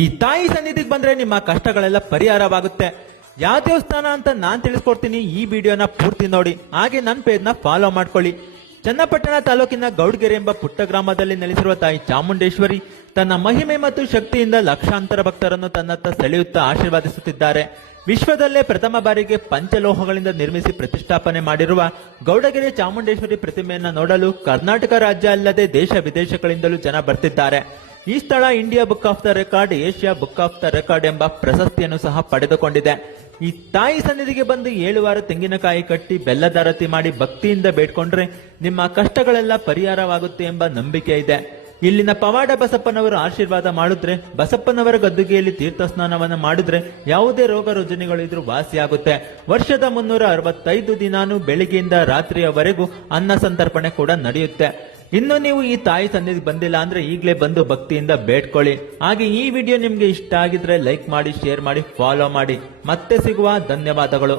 ಈ ತಾಯಿ ಸನ್ನಿಧಿಗೆ ಬಂದ್ರೆ ನಿಮ್ಮ ಕಷ್ಟಗಳೆಲ್ಲ ಪರಿಹಾರವಾಗುತ್ತೆ. ಯಾವ ದೇವಸ್ಥಾನ ಅಂತ ನಾನ್ ತಿಳಿಸ್ಕೊಡ್ತೀನಿ, ಈ ವಿಡಿಯೋನ ಪೂರ್ತಿ ನೋಡಿ. ಹಾಗೆ ನನ್ನ ಪೇಜ್ನ ಫಾಲೋ ಮಾಡ್ಕೊಳ್ಳಿ. ಚನ್ನಪಟ್ಟಣ ತಾಲೂಕಿನ ಗೌಡ್ಗೆರೆ ಎಂಬ ಪುಟ್ಟ ಗ್ರಾಮದಲ್ಲಿ ನೆಲೆಸಿರುವ ತಾಯಿ ಚಾಮುಂಡೇಶ್ವರಿ ತನ್ನ ಮಹಿಮೆ ಮತ್ತು ಶಕ್ತಿಯಿಂದ ಲಕ್ಷಾಂತರ ಭಕ್ತರನ್ನು ತನ್ನತ್ತ ಸೆಳೆಯುತ್ತಾ ಆಶೀರ್ವಾದಿಸುತ್ತಿದ್ದಾರೆ. ವಿಶ್ವದಲ್ಲೇ ಪ್ರಥಮ ಬಾರಿಗೆ ಪಂಚಲೋಹಗಳಿಂದ ನಿರ್ಮಿಸಿ ಪ್ರತಿಷ್ಠಾಪನೆ ಮಾಡಿರುವ ಗೌಡಗೆರೆ ಚಾಮುಂಡೇಶ್ವರಿ ಪ್ರತಿಮೆಯನ್ನ ನೋಡಲು ಕರ್ನಾಟಕ ರಾಜ್ಯ ಅಲ್ಲದೆ ದೇಶ ವಿದೇಶಗಳಿಂದಲೂ ಜನ ಬರ್ತಿದ್ದಾರೆ. ಈ ಸ್ಥಳ India book of the record, Asia book of the record ಎಂಬ ಪ್ರಶಸ್ತಿಯನ್ನು ಸಹ ಪಡೆದುಕೊಂಡಿದೆ. ಈ ತಾಯಿ ಸನ್ನಿಧಿಗೆ ಬಂದು 7 ವಾರ ತೆಂಗಿನಕಾಯಿ ಕಟ್ಟಿ ಬೆಲ್ಲದಾರತಿ ಮಾಡಿ ಭಕ್ತಿಯಿಂದ ಬೇಡ್ಕೊಂಡ್ರೆ ನಿಮ್ಮ ಕಷ್ಟಗಳೆಲ್ಲ ಪರಿಹಾರವಾಗುತ್ತೆ ಎಂಬ ನಂಬಿಕೆ ಇದೆ. ಇಲ್ಲಿನ ಪವಾಡ ಬಸಪ್ಪನವರು ಆಶೀರ್ವಾದ ಮಾಡಿದ್ರೆ, ಬಸಪ್ಪನವರ ಗದ್ದುಗೆಯಲ್ಲಿ ತೀರ್ಥ ಸ್ನಾನವನ್ನ ಮಾಡಿದ್ರೆ ಯಾವುದೇ ರೋಗ ರುಜಿನಗಳಿದ್ರೂ ವಾಸಿಯಾಗುತ್ತೆ. ವರ್ಷದ 365 ದಿನಾನು ಬೆಳಿಗ್ಗೆಯಿಂದ ರಾತ್ರಿಯವರೆಗೂ ಅನ್ನ ಸಂತರ್ಪಣೆ ಕೂಡ ನಡೆಯುತ್ತೆ. ಇನ್ನು ನೀವು ಈ ತಾಯಿ ಸನ್ನಿಧಿಗೆ ಬಂದಿಲ್ಲ ಅಂದ್ರೆ ಈಗಲೇ ಬಂದು ಭಕ್ತಿಯಿಂದ ಬೇಡ್ಕೊಳ್ಳಿ. ಹಾಗೆ ಈ ವಿಡಿಯೋ ನಿಮ್ಗೆ ಇಷ್ಟ ಆಗಿದ್ರೆ ಲೈಕ್ ಮಾಡಿ, ಶೇರ್ ಮಾಡಿ, ಫಾಲೋ ಮಾಡಿ. ಮತ್ತೆ ಸಿಗುವ. ಧನ್ಯವಾದಗಳು.